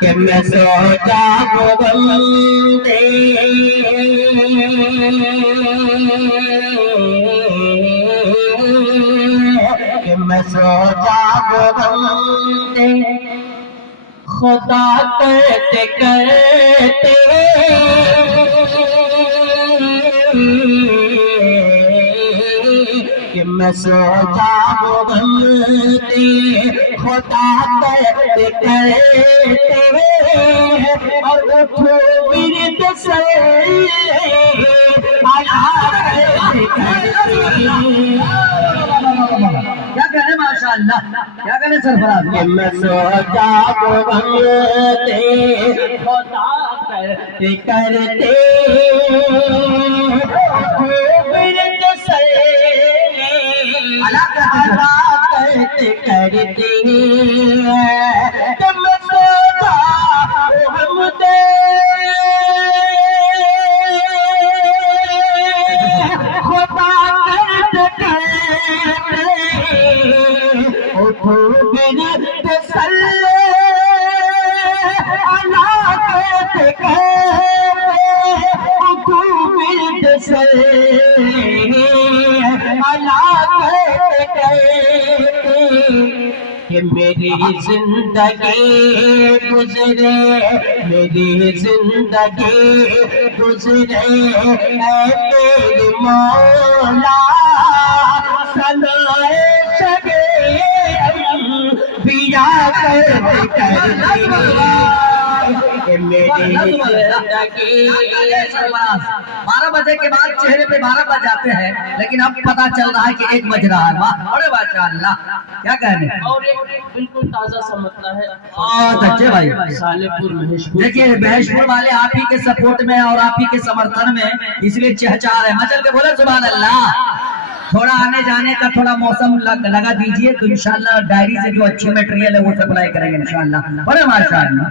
کہ میں سوچا وہ بندے کہ میں سوچا وہ بندے خدا کرتے کرتے کہ میں سوچا وہ بندے خدا کرتے کرتے اور اٹھو ورد سے آیا کرتے کیا کہنے ماشاءاللہ، کیا کہنے سرفراز؟ کہ میں سوچا وہ بندے خدا کرتے کرتے ورد سے ادا کرتے کرتے کہ میں سوچا وہ بندے خدا کرتے کرتے اٹھو ورد صلی اللہ کرتے کرتے اٹھو ورد صلی اللہ کرتے کرتے کہ میری زندگی گزرے میری زندگی گزرے اے تیری مولا سنائے شگے بیا کرتے کرتے کہ میری زندگی 12 بجے کے بعد چہرے پہ 12 بج جاتے ہیں، لیکن اب پتا چل رہا ہے کہ 1 بج رہا ہے۔ واہ بڑے ماشاءاللہ، کیا کہنے؟ اور ایک بالکل تازہ سا مسئلہ ہے بہت اچھے بھائی۔ صالح پور مہیش پور، دیکھیے مہیش پور والے آپ ہی کے سپورٹ میں اور آپ ہی کے سمرتھن میں اس لیے چہچا رہے ہیں۔ مچل کے بولے سبحان اللہ۔ تھوڑا آنے جانے کا تھوڑا موسم لگا دیجئے تو انشاءاللہ ڈائری سے جو اچھی میٹریل ہے وہ سپلائی کریں گے انشاءاللہ۔ بڑے ماشاءاللہ۔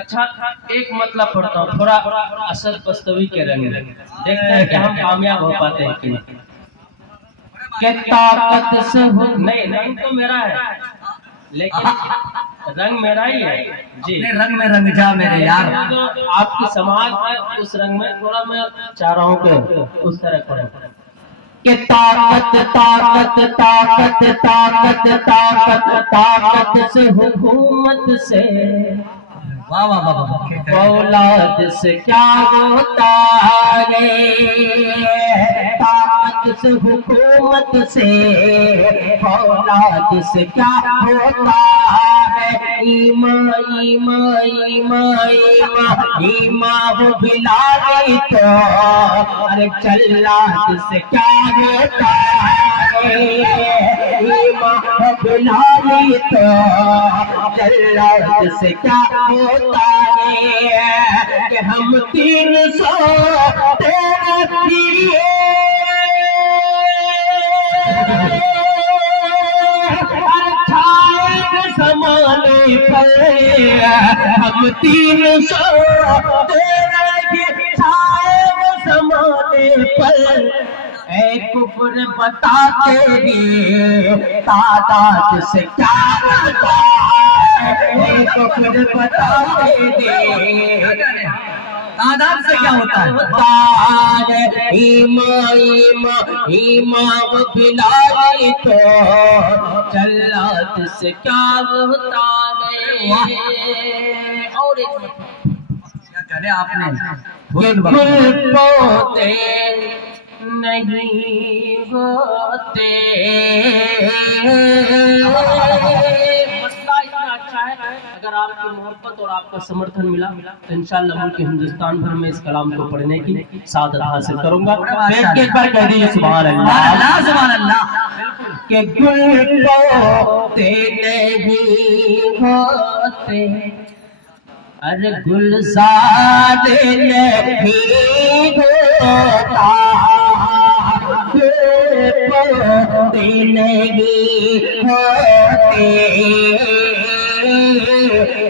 اچھا ایک مطلب پڑھتا ہوں تھوڑا اسد بستوی کے رنگ میں، دیکھتے ہیں کہ ہم کامیاب ہو پاتے ہیں کہ نہیں۔ کہ طاقت سے نہیں، رنگ تو میرا ہے لیکن رنگ میرا ہی ہے جی۔ اپنے رنگ میں رنگ جا میرے یار۔ تو آپ کی سماج میں اس رنگ میں تھوڑا میں چاہ رہا ہوں کہ اس طرح کریں کہ طاقت طاقت طاقت طاقت طاقت طاقت سے حکومت سے واہ واہ واہ واہ۔ اولاد سے کیا ہوتا ہے طاقت سے حکومت سے اولاد سے کیا ہوتا ہے ایمان ایمان ایمان ایمان ایمان وہ بلائی تو ارے چلات سے کیا ہوتا ہے ایمان وہ بلائی تو چلات سے کیا ہوتا ہے کہ ہم 300 تیرے لیے زمانے پر ہم 300 تیرے چھائے زمانے پر اے کفر بتا تیری تعداد سے کیا ہوتا ہے اے کفر بتا تیری تعداد سے کیا ہوتا ہے؟ ایمان ایمان ایمان وہ بلائی تو چلات سے کیا ہوتا ہے اور ایک کیا کہنے آپ نے؟ کہ گل پوتے نہیں ہوتے مسئلہ اتنا اچھا ہے اگر آپ کی محبت اور آپ کا سمرتھن ملا تو انشاءاللہ ملک ہندوستان بھر میں اس کلام کو پڑھنے کی سعادت حاصل کروں گا۔ ایک بار کہہ دیجیے سبحان اللہ سبحان اللہ۔ کہ گل پوتے نہیں ہوتے ارے گلزار نہیں ہوتا پوتے نہیں ہوتے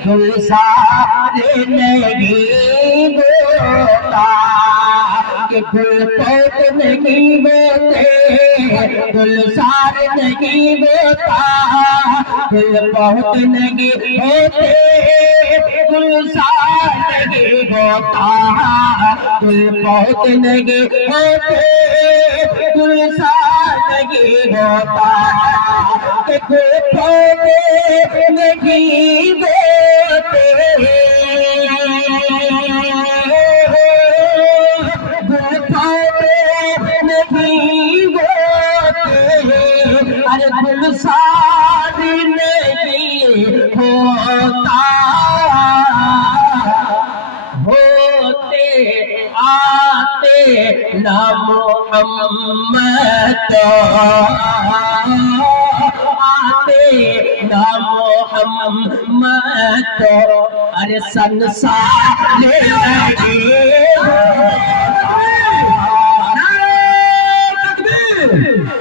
گلزار نہیں ہوتا کہ گل پوت نہیں ہوتے گلزار نہیں ہوتا گل پوت نہیں ہوتے گلزار نہیں ہوتا گل پوت نہیں ہوتے گلزار نہیں ہوتا کہ گل پوت نہیں ہوتے گل پوت نہیں ہوتے ارے گلزار نہیں ہوتا ہوتے آتے نہ محمد آتے نہ محمد ارے سنسار لگے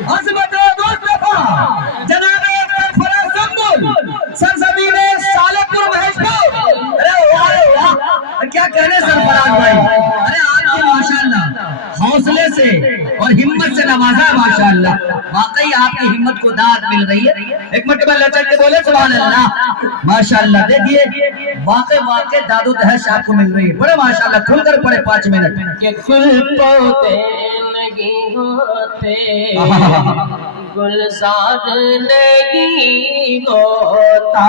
عظمت دوست جناب سرفراز زنبول سرزمین سالکپور مہیشپور ارے واہ واہ کیا کہنے سرفراز بھائی ارے آپ کو ماشاءاللہ حوصلے سے اور ہمت سے نوازا ہے ماشاءاللہ واقعی آپ کی ہمت کو داد مل رہی ہے ایک مرتبہ لچک کے بولے سبحان اللہ ماشاءاللہ دیکھیے واقع داد و دہش آپ کو مل رہی ہے بڑے ماشاءاللہ کھل کر پڑے 5 منٹ کہ گل پودے نہیں ہوتے گلزار نہیں ہوتا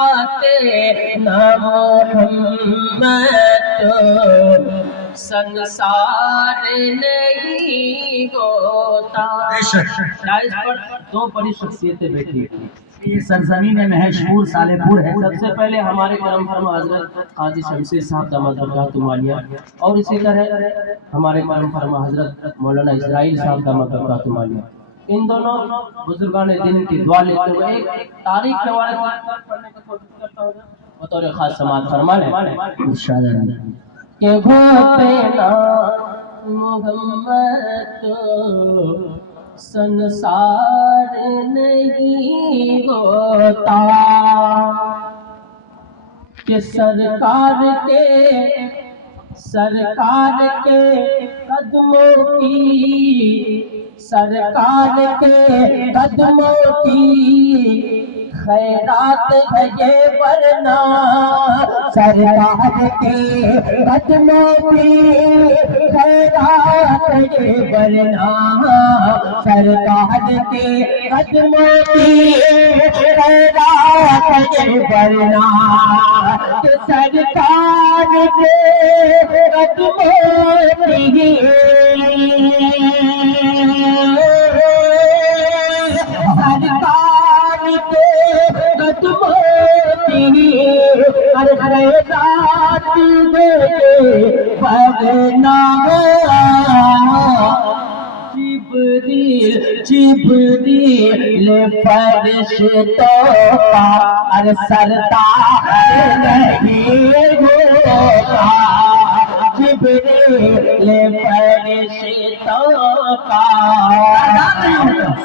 آتے نہ محمد سنسار نہیں ہوتا اس پر 2 بڑی شخصیتیں بیٹھی یہ سرزمین مہیشپور سالکپور ہے سب سے پہلے ہمارے کرم فرما حضرت قاضی شمشیر صاحب داماد برکاتہ عالیہ اور اسی طرح ہمارے کرم فرما حضرت مولانا اسرائیل صاحب داماد برکاتہ عالیہ ان دونوں بزرگان دین کی دعا لیتے ہوئے ایک تاریخ کے حوالے سے پڑھنے کی کوشش کرتا ہوں بطور خاص سماعت فرما لیں کہ ہوتے نا محمد سنسار نہیں ہوتا کہ سرکار کے قدموں کی سرکار کے قدموں کی خیرات ہے یہ ورنہ سرکار کے قدموں کی خیرات ہے یہ ورنہ سرکار کے قدموں کی خیرات ہے یہ ورنہ کہ سرکار کے قدموں کی جبریل فرشتوں کا سردار نہیں ہوتا جبریل فرشتوں کا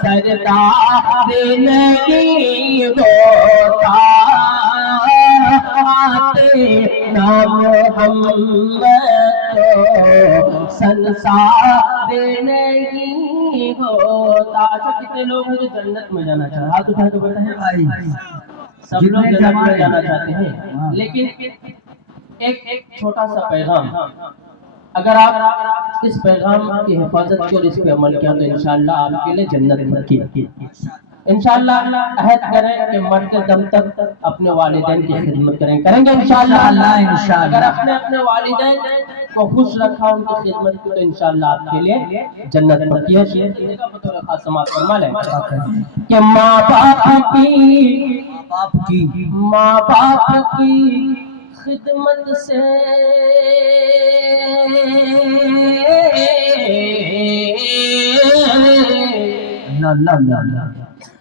سردار نہیں ہوتا آتے نہ محمد سنسار نہیں ہوتا اچھا کتنے لوگ ہیں جو جنت میں جانا چاہتے ہیں ہاتھ اٹھا کے بیٹھے ہیں بھائی سب لوگ جنت میں جانا چاہتے ہیں لیکن ایک چھوٹا سا پیغام اگر آپ اس پیغام کی حفاظت کی اور اس پہ عمل کیا تو انشاءاللہ آپ کے لیے جنت پکی انشاءاللہ عہد کریں کہ مرتے دم تک اپنے والدین کی خدمت کریں گے انشاءاللہ اگر اپنے والدین کو خوش رکھا ان کی خدمت کی تو انشاءاللہ آپ کے لیے جنت پکی ہے شیخ کا بطور خاص سماعت فرما لیں کہ ماں باپ کی خدمت سے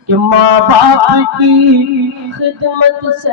کہ ماں باپ کی خدمت سے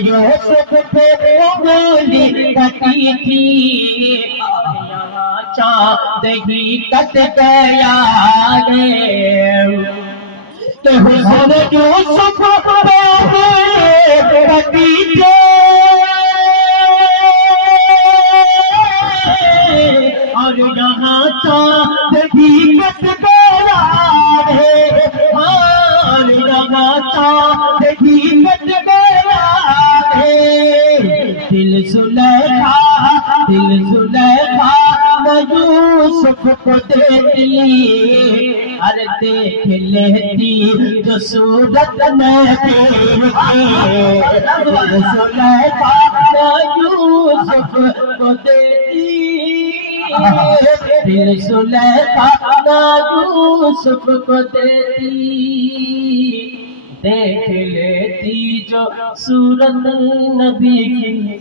یوسف کو انگلی کٹی تھی یہاں چاند ہی کٹ گیا رے تو حسن یوسف کو کٹی تھی اور یہاں چاند بھی کٹ گیا ہے اور یہاں چاند بھی کٹ گیا ہے دل زلیخا یوسف کو دیتی ارے دیکھ لیتی جو صورت میں دل زلیخا یوسف کو دیتی دل زلیخا یوسف کو دیتی دیکھ لیتی جو صورت نبی کی